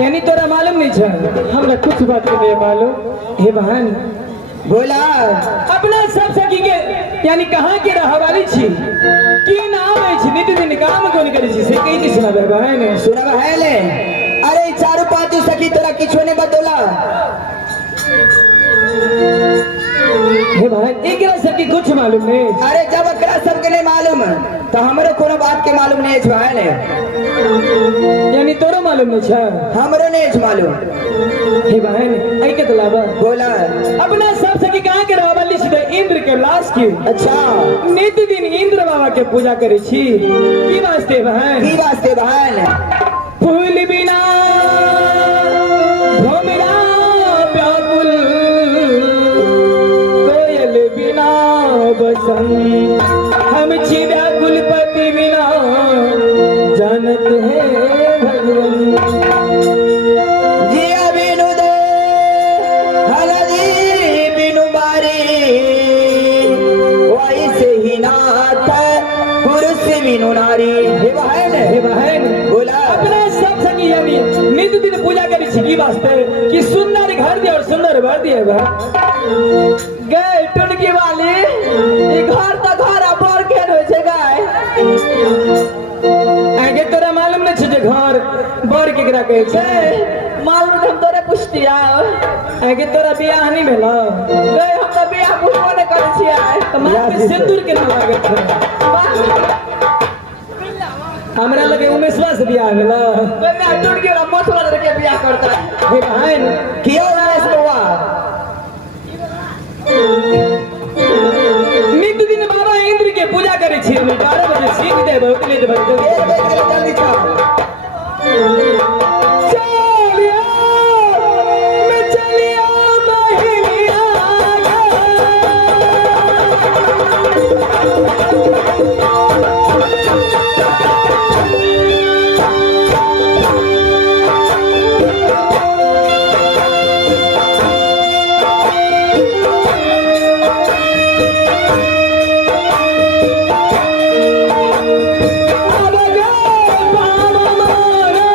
यानी तोरा मालूम नहीं छे हमरा कुछ बात के नहीं मालूम। हे बहन बोला अपना सब सखी के यानी कहां के रहवाली छी की नाम है छी नित दिन काम कोन करी छी से कहि नहीं सुनाबे बहन। सुनाबे है ले। अरे चारों पांच सखी तोरा किछो नहीं बतोला। हे बहन एकरा सखी कुछ मालूम नहीं। अरे जब एकरा सब के नहीं मालूम तो हमरो कोनो बात के मालूम नहीं छ है ले। यानी तोरो मालूम नहीं छे हमरो नहीं छ मालूम। हे बहन आई के बतलावा बोला। अपना सब सखी कहाँ के रहवाली सीधे इंद्र के लाश की अच्छा नित्य दिन इंद्र बाबा के पूजा करे छी की वास्ते बहन की वास्ते बहन फूल बिना भोमरा व्याकुल कोयल बिना बसंत हम छी व्याकुल पति बिना जानत है भगवन जिया बिनु दे हलदी बिनु बारी वैसे ही नाथ पुरुष बिनु नारी। हे बहन बोला। अपने सब सखी यानी नित्य दिन पूजा करी छी की वास्ते कि सुंदर घर दे और सुंदर वर दिए गए टुनकी वाली ई घर तो घर अपर के होय छै गाय आगे तोरा मालूम न छै जे घर बर केकरा कहै छै मालूम हम तोरे पुछतिया आगे तोरा बियाह नहीं भेला गए हम तो बियाह बुझबो न करै छियै त माथ पे सिंदूर के न लागै छै हमरा लगे उमेशवा से बियाह भेला मैं टूट के मथुरा लड़के बियाह करता है हे बहन कियो उमेश बउआ नित्य दिन बाबा इंद्र के पूजा करे छी 12 बजे सीख दे बहुत लेट बजे जल्दी चल चलिया मैं चलिया बहिलिया अब गए बाबा मारा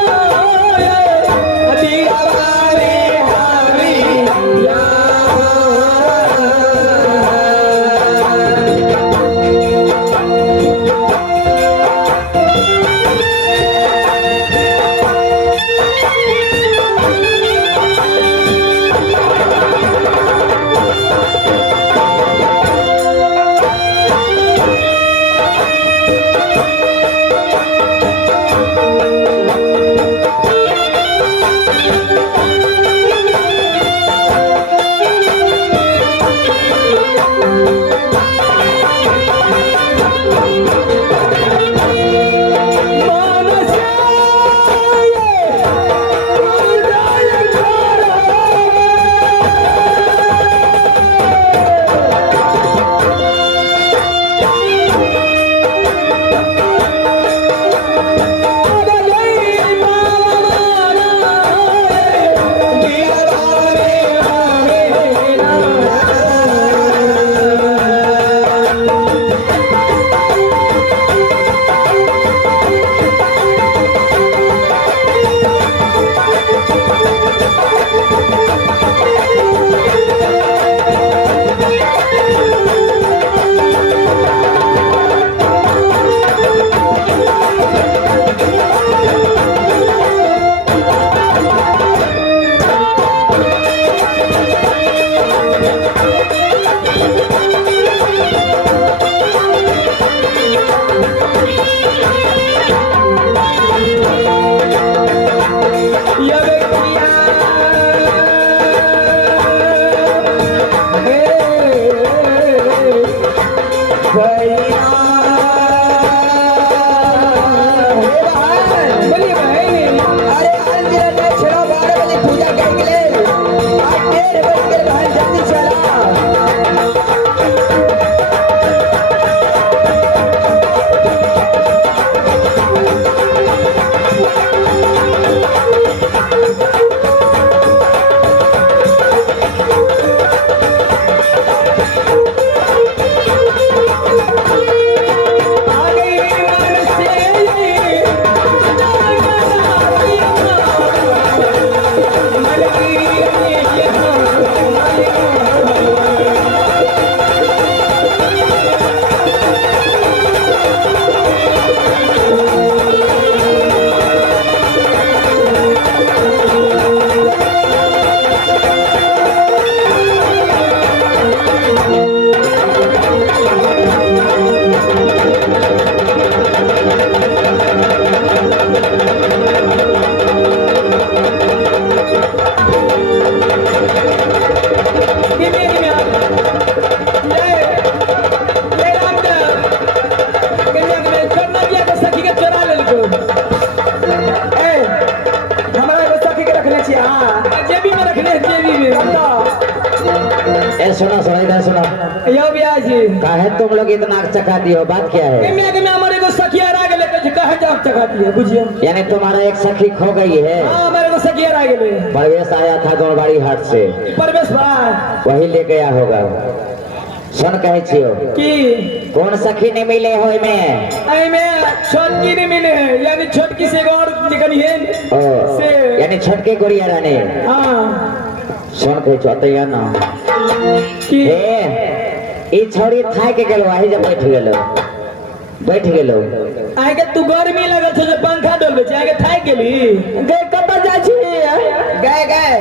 जेबी में बता। ए सुनो सुनो इधर सुनो। यो बिया जी काहे तुम लोग इतना चकाती हो, बात क्या है? मैं के मैं हमारे को सखिया रा गेले कहे कहे जाओ चकाती है बुझियो। यानी तुम्हारा एक सखी खो गई है? हां मेरे को सखिया रा गेले। परवेश आया था गौरबाड़ी हाट से, परवेश भाई वही ले गया होगा। सुन कहे छियो की कौन सखी ने मिले हो में? आई में छोटकी ने मिले हैं, यानी छोटकी से और निकली है ओ से यानी छटके गोरिया रानी। हां सुन कहे छो या ना की ए ई छोरी थाई के गेलो, आही जब बैठ गेलो आगे तू गर्मी लगल छ जे पंखा डोलबे छ आगे थाई गेली गए कत जा छी गए गए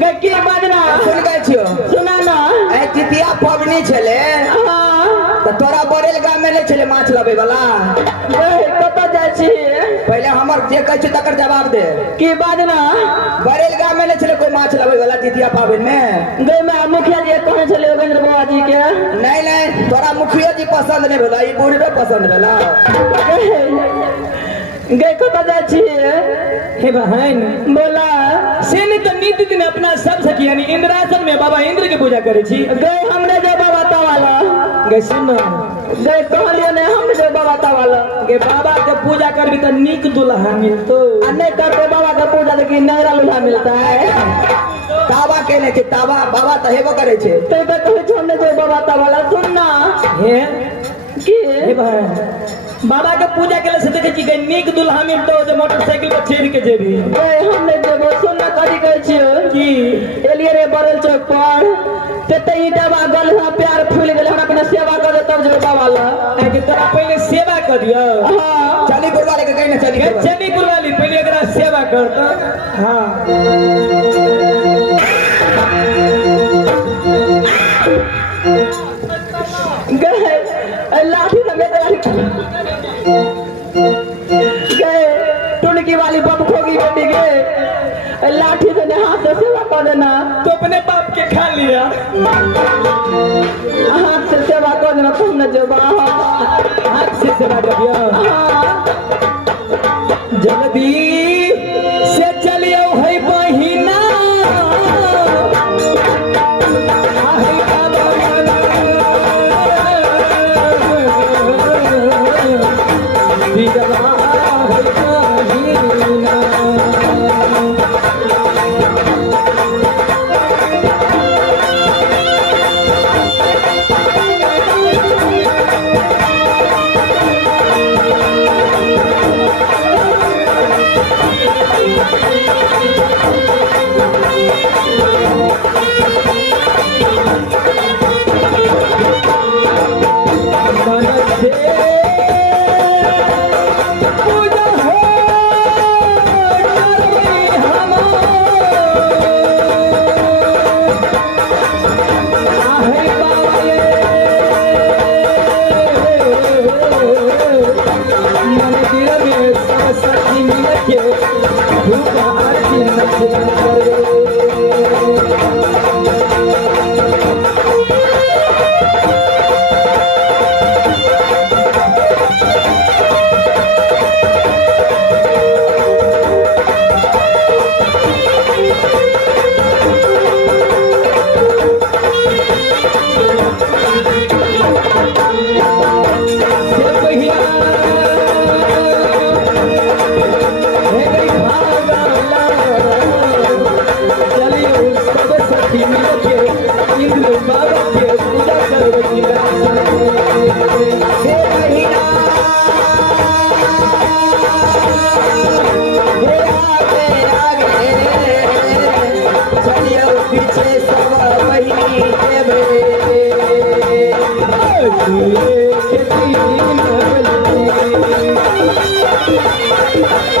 गए की बाजना सुन गए छियो सुना ना ए जितिया पबनी छले हां तो तोरा बरेल गाम में ले छले माछ लबे वाला। गए कत जा छी पहले हमर जे कह छी तकर जवाब दे। की बाजना बरेल गाम में ले छले कोई माछ लबे वाला जितिया पाबन में? गए मैं मुखिया जी कहे छले योगेंद्र बाबा जी के नहीं नहीं तोरा मुखिया जी पसंद नहीं भेला, ई बूढ़े पसंद भेला। गए कत जा छी हे बहन बोला से ने तो नीति दिन अपना सब सखी यानी इंद्रासन में बाबा इंद्र की पूजा करे छी। गए हमने जो बाबा तावाला गए सुन गए कहलिए ने हम जो बाबा तावाला गए बाबा के पूजा करबी तो नीक दुल्हा मिलतो आ नहीं करते बाबा के पूजा तो की नैरा दुल्हा मिलता है। तावा केने छे तावा बाबा तो हेबो करे छे। तो कहे छोड़ने जो बाबा तावाला सुनना हे की हे भाई बाबा के पूजा के लिए से देखे छी नीक दुल्हा मिलतो जो मोटरसाइकिल पर चढ़ के जेबी। गए हमने जेबो सुनना कथि कहै छियो की एलिए रे बरल चौक पर तेते ईटा बा गलहा प्यार फूल गेल हमरा अपना सेवा कर दे तब जो बाबा ला के तोरा पहले सेवा कर दियो। हां चली गुरवाले के कहने चली गुरवाली पहले एकरा सेवा कर त। हां गए लाठी में गए टुनकी वाली बम खोगी बेटी गए लाठी से हाथ से सेवा कर देना तो अपने बाप के खा लिया। हाथ से सेवा कर देना तुमने जो हाथ से सेवा कर दिया। जल्दी से चलियो है बहिना Thank you.